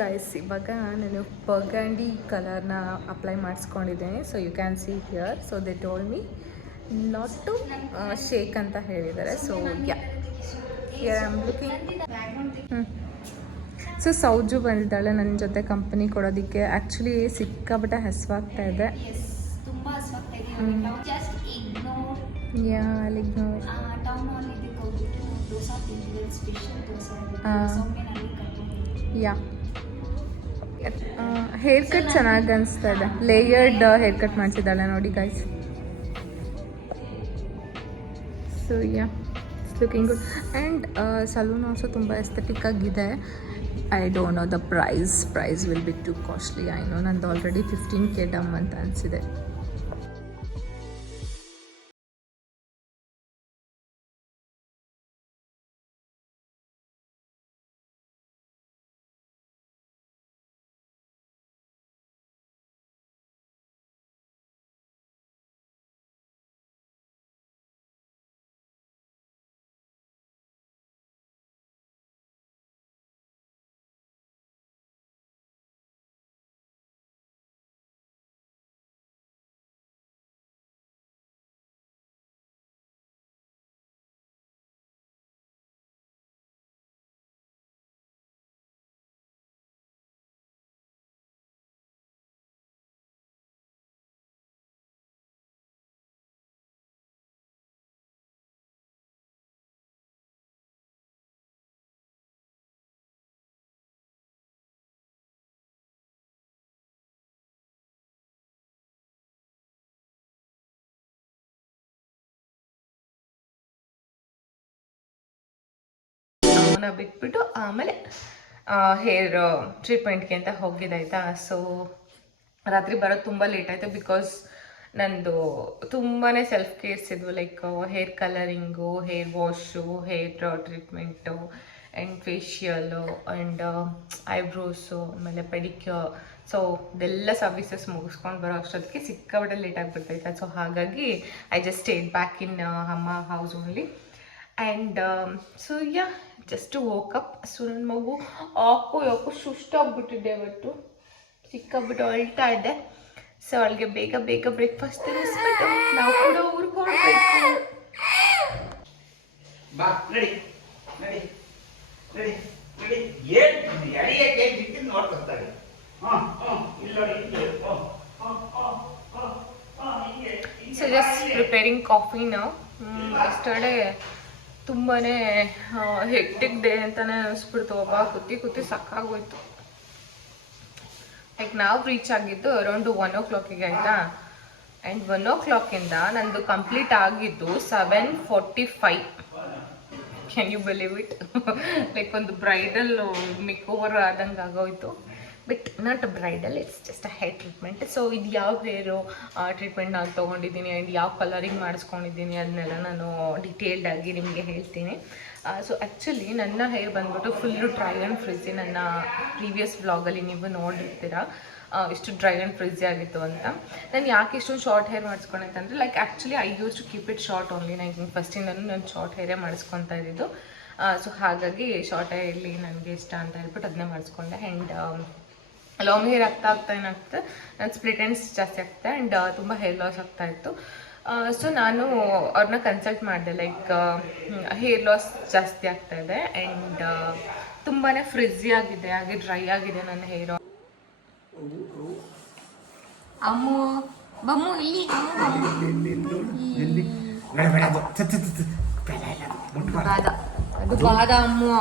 Guys, ಇವಾಗ ನಾನು burgundy ಕಲರ್ನ ಅಪ್ಲೈ ಮಾಡಿಸ್ಕೊಂಡಿದ್ದೇನೆ. So you can see here. So they told me not to shake ಅಂತ ಹೇಳಿದ್ದಾರೆ. So yeah, here I am looking. So Souju ಬಂದಿದ್ದಾಳೆ ನನ್ನ ಜೊತೆ ಕಂಪನಿ ಕೊಡೋದಕ್ಕೆ. ಆ್ಯಕ್ಚುಲಿ ಸಿಕ್ಕಾಪಟ್ಟೆ ಹಸುವಾಗ್ತಾ ಇದೆ. ಯಾ, ಯಾ, ಹೇರ್ ಕಟ್ ಚೆನ್ನಾಗಿ ಅನಿಸ್ತಾ ಇದೆ. ಲೇಯರ್ಡ್ ಹೇರ್ ಕಟ್ ಮಾಡಿಸಿದ್ದಾಳೆ ನೋಡಿ guys. So yeah, it's looking good. And salon also ತುಂಬ ಎಸ್ಥೆಟಿಕ್ ಆಗಿದೆ. I don't know the price will be too costly. I know, ನಂದು ಆಲ್ರೆಡಿ 15K ಡಮ್ ಅಂತ ಅನಿಸಿದೆ. ಬಿಟ್ಬಿಟ್ಟು ಆಮೇಲೆ ಹೇರ್ ಟ್ರೀಟ್ಮೆಂಟ್ಗೆ ಅಂತ ಹೋಗಿದ್ದಾಯ್ತಾ. ಸೊ ರಾತ್ರಿ ಬರೋದು ತುಂಬ ಲೇಟ್ ಆಯಿತು. ಬಿಕಾಸ್ ನಂದು ತುಂಬಾ ಸೆಲ್ಫ್ ಕೇರ್ಸ್ ಇದ್ವು. Like hair colouring, hair wash, hair treatment and facial and eyebrows, ಆಮೇಲೆ ಪೆಡಿಕ್ಯೂರ್. ಸೊ ಇದೆಲ್ಲ ಸರ್ವಿಸಸ್ ಮುಗಿಸ್ಕೊಂಡು ಬರೋ ಅಷ್ಟೊತ್ತಿಗೆ ಸಿಕ್ಕಾಪಟ್ಟೆ ಲೇಟ್ ಆಗಿಬಿಡ್ತೈತೆ. ಸೊ ಹಾಗಾಗಿ I just stayed back in ಅಮ್ಮ house only. And so yeah, just woke up. So ನನ್ನ ಮಗು ಯಾಕೋ ಸುಸ್ತಾಗ್ಬಿಟ್ಟಿದ್ದೆ ಇವತ್ತು, ಸಿಕ್ಕಾಬಿಟ್ಟು ಅಳ್ತಾ ಇದ್ದೆ. ಸೊ ಅವಳಿಗೆ ಬೇಗ ಬ್ರೇಕ್ಫಾಸ್ಟ್ ತಿನ್ನಿಸ್ಬಿಟ್ಟು ನಾವು ಕೂಡ ಊರಿಗೆ ಹೊರಡಬೇಕು. ಸೊ ಜಸ್ಟ್ ಪ್ರಿಪೇರಿಂಗ್ ಕಾಫಿ ನಾವು. ಎಸ್ಟರ್ಡೇ ತುಂಬಾ ಹೆಕ್ಟಿಕ್ ಡೇ ಅಂತಲೇ ಅನಿಸ್ಬಿಡ್ತು. ಕೂತಿ ಸಾಕಾಗೋಯ್ತು. ಲೈಕ್ ನಾವು ರೀಚ್ ಆಗಿದ್ದು ಅರೌಂಡ್ 1 o'clock ಆಯಿತಾ. ಆ್ಯಂಡ್ 1 o'clock ನಂದು ಕಂಪ್ಲೀಟ್ ಆಗಿದ್ದು 7:45. Can you believe it? Like ಒಂದು ಬ್ರೈಡಲ್ ಮೇಕ್ ಓವರ್ ಆದಂಗೆ ಆಗೋಯ್ತು. But not bridal, it's just a hair treatment. So ಇದು ಯಾವ ಹೇರು ಟ್ರೀಟ್ಮೆಂಟ್ ನಾನು ತೊಗೊಂಡಿದ್ದೀನಿ ಆ್ಯಂಡ್ ಯಾವ ಕಲರಿಂಗ್ ಮಾಡಿಸ್ಕೊಂಡಿದ್ದೀನಿ ಅದನ್ನೆಲ್ಲ ನಾನು ಡಿಟೇಲ್ಡಾಗಿ ನಿಮಗೆ ಹೇಳ್ತೀನಿ. ಸೊ ಆ್ಯಕ್ಚುಲಿ ನನ್ನ ಹೇರ್ ಬಂದ್ಬಿಟ್ಟು ಫುಲ್ಲು ಡ್ರೈ ಆ್ಯಂಡ್ ಫ್ರಿಝಿ. ನನ್ನ ಪ್ರೀವಿಯಸ್ ವ್ಲಾಗಲ್ಲಿ ನೀವು ನೋಡಿರ್ತೀರ ಎಷ್ಟು ಡ್ರೈ ಆ್ಯಂಡ್ ಫ್ರಿಝಿ ಆಗಿತ್ತು ಅಂತ. ನಾನು ಯಾಕೆ ಇಷ್ಟೊಂದು ಶಾರ್ಟ್ ಹೇರ್ ಮಾಡಿಸ್ಕೊಂಡೆ ಅಂತಂದರೆ, like actually I use to keep it short only. ನಾನು ಫಸ್ಟಿಂದನೂ ನಾನು ಶಾರ್ಟ್ ಹೇರೇ ಮಾಡಿಸ್ಕೊತಾ ಇದ್ದಿದ್ದು. ಸೊ ಹಾಗಾಗಿ ಶಾರ್ಟ್ ಹೇರ್ ಇರಲಿ ನನಗೆ ಇಷ್ಟ ಅಂತ ಹೇಳ್ಬಿಟ್ಟು ಅದನ್ನೇ ಮಾಡಿಸ್ಕೊಂಡೆ. ಆ್ಯಂಡ್ ಲಾಂಗ್ ಹೇರ್ ಆಗ್ತಾ ಏನಾಗ್ತದೆ, ನನ್ನ ಸ್ಪ್ಲಿಟ್ ಎಂಡ್ಸ್ ಜಾಸ್ತಿ ಆಗ್ತದೆ ಆ್ಯಂಡ್ ತುಂಬ ಹೇರ್ ಲಾಸ್ ಆಗ್ತಾಯಿತ್ತು. ಸೊ ನಾನು ಅವ್ರನ್ನ ಕನ್ಸಲ್ಟ್ ಮಾಡಿದೆ. ಲೈಕ್ ಹೇರ್ ಲಾಸ್ ಜಾಸ್ತಿ ಆಗ್ತಾಯಿದೆ ಆ್ಯಂಡ್ ತುಂಬಾ ಫ್ರಿಝಿ ಆಗಿದೆ, ಹಾಗೆ ಡ್ರೈ ಆಗಿದೆ ನನ್ನ ಹೇರು. ಅಮ್ಮು ಬಮ್ಮು ಇಲ್ಲಿ ಅದು ಬಾದ ಅಮ್ಮು.